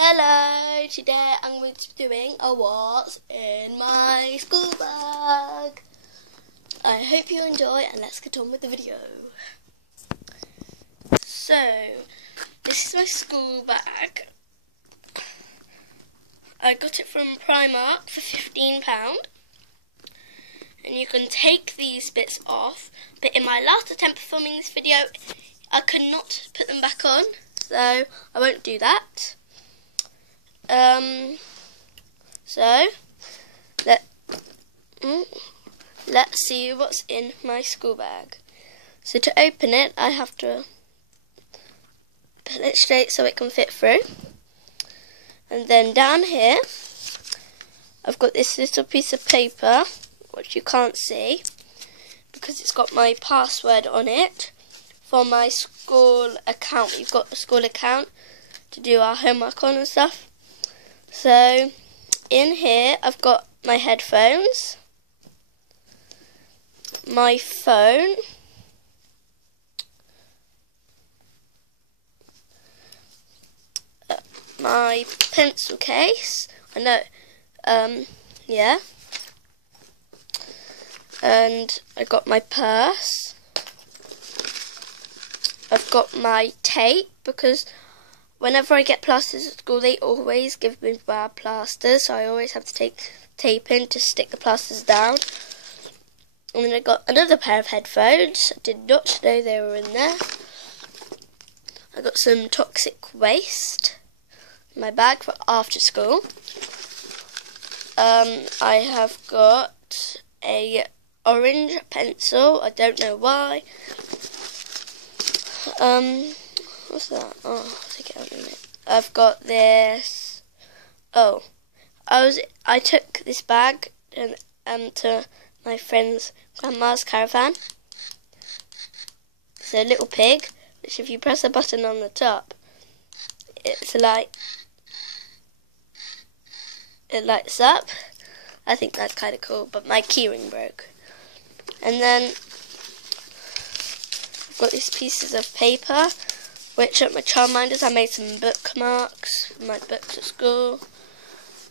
Hello, today I'm going to be doing a what's in my school bag. I hope you enjoy and let's get on with the video. So, this is my school bag. I got it from Primark for £15. And you can take these bits off, but in my last attempt of filming this video, I could not put them back on, so I won't do that. Let's see what's in my school bag. So to open it, I have to put it straight so it can fit through. And then down here, I've got this little piece of paper, which you can't see, because it's got my password on it for my school account. We've got a school account to do our homework on and stuff. So in here I've got my headphones, my phone, my pencil case, and I got my purse. I've got my tape, because whenever I get plasters at school, they always give me bad plasters, so I always have to take tape in to stick the plasters down. And then I got another pair of headphones. I did not know they were in there. I got some toxic waste in my bag for after school. I have got a orange pencil. I don't know why. What's that? Oh, I'll take it out in a minute. I've got this. Oh, I took this bag to my friend's grandma's caravan. It's a little pig, which if you press a button on the top, it lights up. I think that's kind of cool, but my keyring broke. And then I've got these pieces of paper, which at my childminders I made some bookmarks for my books at school.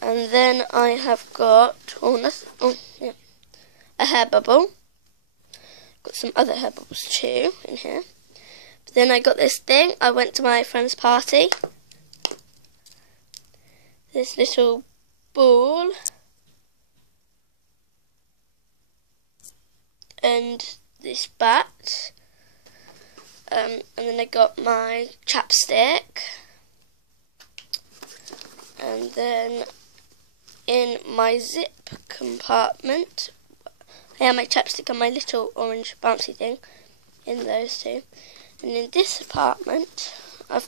And then I have got a hair bubble. Got some other hair bubbles too in here. But then I got this thing. I went to my friend's party. This little ball. And this bat. And then I got my chapstick. And then in my zip compartment, I have my chapstick and my little orange bouncy thing in those two. And in this apartment, I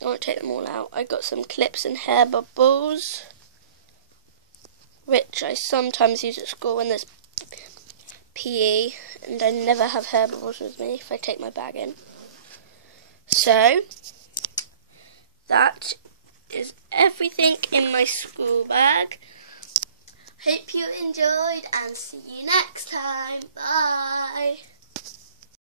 won't take them all out, I got some clips and hair bubbles, which I sometimes use at school when there's PE, and I never have hair bubbles with me if I take my bag in. So that is everything in my school bag. Hope you enjoyed and see you next time. Bye.